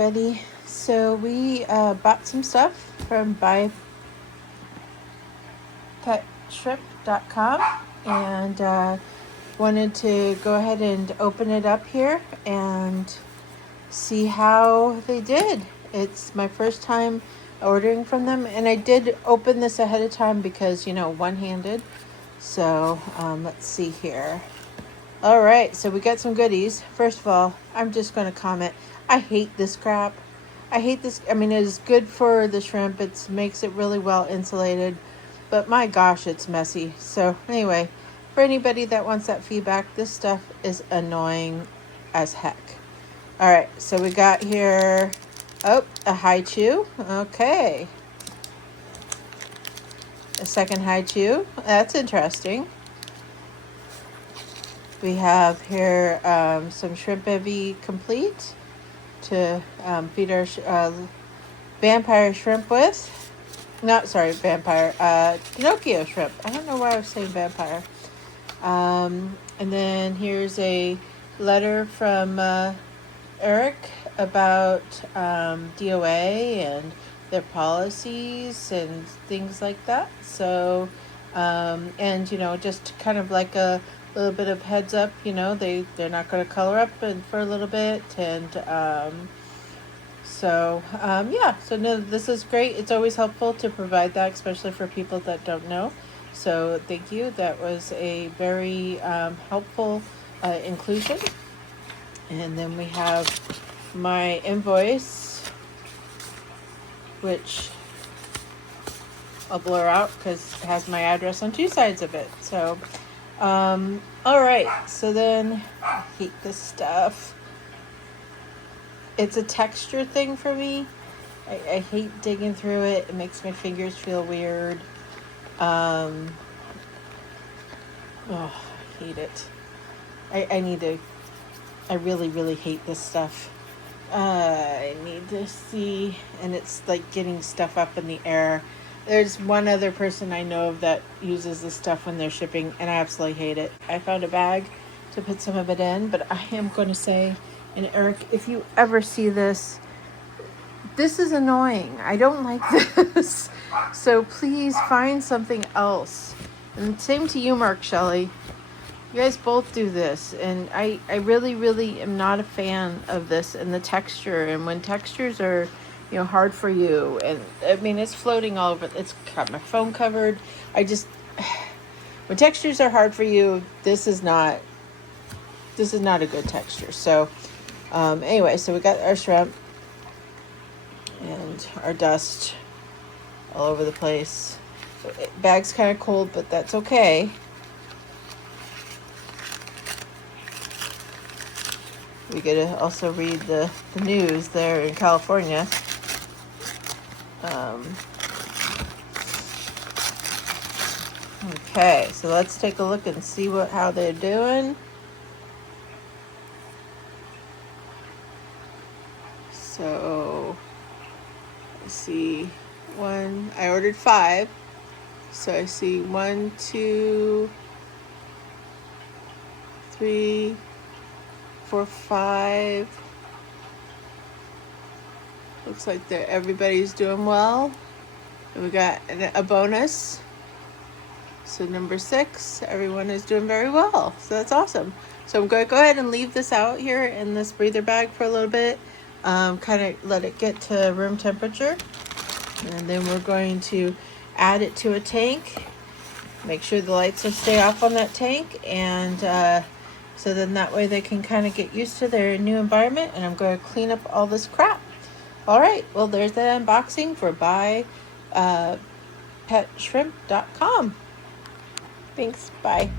everybody. So we bought some stuff from buypetshrimp.com and wanted to go ahead and open it up here and see how they did. It's my first time ordering from them, and I did open this ahead of time because, you know, one-handed. So let's see here. All right, so we got some goodies. First of all, I'm just going to comment. I hate this crap. I hate this. I mean, it is good for the shrimp. It makes it really well insulated, but my gosh, it's messy. So anyway, for anybody that wants that feedback, this stuff is annoying as heck. All right, so we got here, a Hi-Chew. Okay. A second Hi-Chew. That's interesting. We have here some Shrimp Bevy Complete to feed our vampire shrimp with. Pinocchio shrimp. I don't know why I was saying vampire. And then here's a letter from Eric about DOA and their policies and things like that. So, and, you know, just kind of like a little bit of heads up, you know, they're not going to color up for a little bit. And so no, this is great. It's always helpful to provide that, especially for people that don't know. So thank you. That was a very helpful inclusion. And then we have my invoice, which I'll blur out because it has my address on two sides of it. So all right, so then I hate this stuff. It's a texture thing for me. I hate digging through it. It makes my fingers feel weird. I hate it. I really hate this stuff. I need to see, and it's like getting stuff up in the air. There's one other person I know of that uses this stuff when they're shipping, and I absolutely hate it. I found a bag to put some of it in, but I am going to say, and Eric, if you ever see this, this is annoying. I don't like this. So please find something else. And same to you, Mark Shelley. You guys both do this, and I really am not a fan of this and the texture. And when textures are, you know, hard for you, and I mean, it's floating all over. It's got my phone covered. When textures are hard for you, this is not a good texture. So anyway, so we got our shrimp and our dust all over the place. Bag's kind of cold, but that's okay. We get to also read the news there in California. Okay, so let's take a look and see how they're doing. So I see I ordered 5. So I see 1, 2, 3, 4, 5. Looks like everybody's doing well. And we got a bonus. So number 6, everyone is doing very well. So that's awesome. So I'm going to go ahead and leave this out here in this breather bag for a little bit. Kind of let it get to room temperature. And then we're going to add it to a tank. Make sure the lights will stay off on that tank. And so then that way they can kind of get used to their new environment. And I'm going to clean up all this crap. All right, well, there's the unboxing for buypetshrimp.com. Thanks, bye.